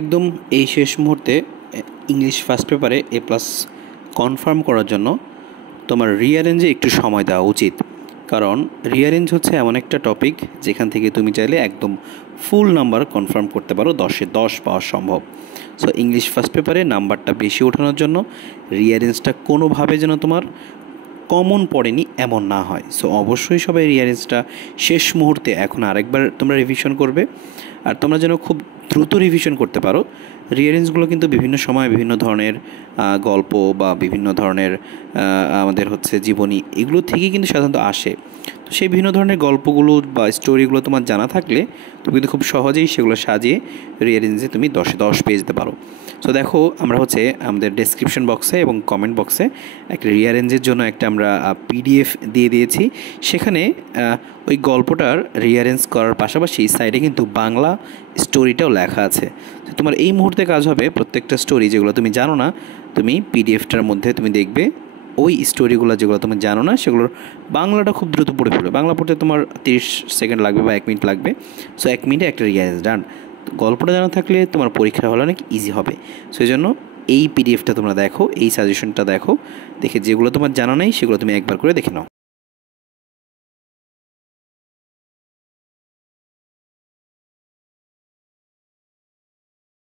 একদম এই শেষ মুহূর্তে ইংলিশ ফার্স্ট পেপারে এ প্লাস কনফার্ম করার জন্য তোমার রিঅ্যারেঞ্জে একটু সময় দেওয়া উচিত। কারণ রিঅ্যারেঞ্জ হচ্ছে এমন একটা টপিক যেখান থেকে তুমি চাইলে একদম ফুল নাম্বার কনফার্ম করতে পারো, 10-এ 10 পাওয়া সম্ভব। সো ইংলিশ ফার্স্ট পেপারে নাম্বারটা বেশি ওঠানোর জন্য রিঅ্যারেঞ্জটা কোনোভাবে যেন তোমার কমন পড়েনি এমন না হয়। সো অবশ্যই সবাই রিঅ্যারেঞ্জটা শেষ মুহূর্তে এখন আরেকবার তোমরা রিভিশন করবে। আর তোমরা যেন খুব দ্রুত রিভিশন করতে পারো। রিঅ্যারেঞ্জগুলো কিন্তু বিভিন্ন সময় বিভিন্ন ধরনের গল্প বা বিভিন্ন ধরনের আমাদের হচ্ছে জীবনী, এগুলো থেকেই কিন্তু সাধারণত আসে। তো সেই বিভিন্ন ধরনের গল্পগুলো বা স্টোরিগুলো তোমার জানা থাকলে তুমি কিন্তু খুব সহজেই সেগুলো সাজিয়ে রিঅ্যারেঞ্জে তুমি 10-এ 10 পেয়ে যেতে পারো। সো দেখো, আমরা হচ্ছে আমাদের ডেসক্রিপশন বক্সে এবং কমেন্ট বক্সে একটা রিঅ্যারেঞ্জের জন্য একটা আমরা পিডিএফ দিয়ে দিয়েছি। সেখানে ওই গল্পটার রিঅ্যারেঞ্জ করার পাশাপাশি সাইডে কিন্তু বাংলা স্টোরিটাও লেখা আছে। তো তোমার এই মুহূর্তে কাজ হবে, প্রত্যেকটা স্টোরি যেগুলো তুমি জানো না, তুমি পিডিএফটার মধ্যে তুমি দেখবে ওই স্টোরিগুলো যেগুলো তুমি জানো না সেগুলোর বাংলাটা খুব দ্রুত পড়ে ফেলবে। বাংলা পড়তে তোমার 30 সেকেন্ড লাগবে বা 1 মিনিট লাগবে। সো 1 মিনিটে একটা রিঅ্যারেঞ্জ ডান। গল্পটা জানা থাকলে তোমার পরীক্ষা হলে অনেক ইজি হবে। সো এই জন্য এই পিডিএফটা তোমরা দেখো, এই সাজেশনটা দেখো, দেখে যেগুলো তোমার জানা নেই সেগুলো তুমি একবার করে দেখে নাও।